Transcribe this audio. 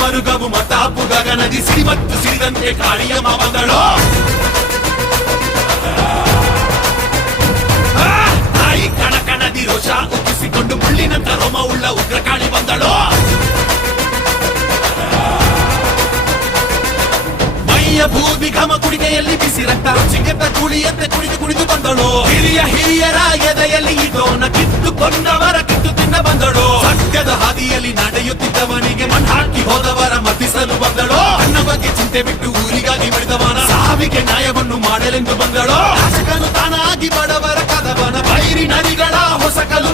ಮರುಗವು ಮತಾಪು ಗಗನದಿ ಸಿಡಿ ಮತ್ತು ಸಿಡಿದಂತೆ ಕಾಳಿಯಮ್ಮ ಬಂದಳು. ತಾಯಿ ಕಣಕಣದಿ ರೋಷ ಉಕ್ಕಿಸಿಕೊಂಡು ಮುಳ್ಳಿನಂತ ರೋಮ ಉಳ್ಳ ಉಗ್ರ ಕಾಳಿ ಬಂದಳು. ಮೈಯ ಬೂದಿ ಘಮ ಕುಡಿಗೆಯಲ್ಲಿ ಬಿಸಿ ರಕ್ತ ಚಿಂಗತ್ತ ಕುಳಿಯಂತೆ ಕುಡಿದು ಕುಡಿದು ಬಂದಳು. ಹಿರಿಯರ ಎದೆಯಲ್ಲಿ ಇದೋನ ಕಿತ್ತುಕೊಂಡವರ ಕಿತ್ತು ತಿನ್ನ ಬಂದಳು. ಸತ್ಯದ ಹಾದಿಯಲ್ಲಿ ನಡೆಯುತ್ತಿದ್ದವನಿಗೆ ಮಣ್ಣಾಕಿ ಹೋದವರ ಮತಿಸಲು ಬಂದಳು. ನನ್ನ ಬಗ್ಗೆ ಚಿಂತೆ ಬಿಟ್ಟು ಊರಿಗಾಗಿ ಬೆಳೆದವನ ಸಾವಿಗೆ ನ್ಯಾಯವನ್ನು ಮಾಡಲೆಂದು ಬಂದಳು. ಶಾಸಕನು ತಾನಾಗಿ ಬಡವರ ಕದವನ ಬೈರಿ ನರಿಗಳ ಹೊಸ ಕಲು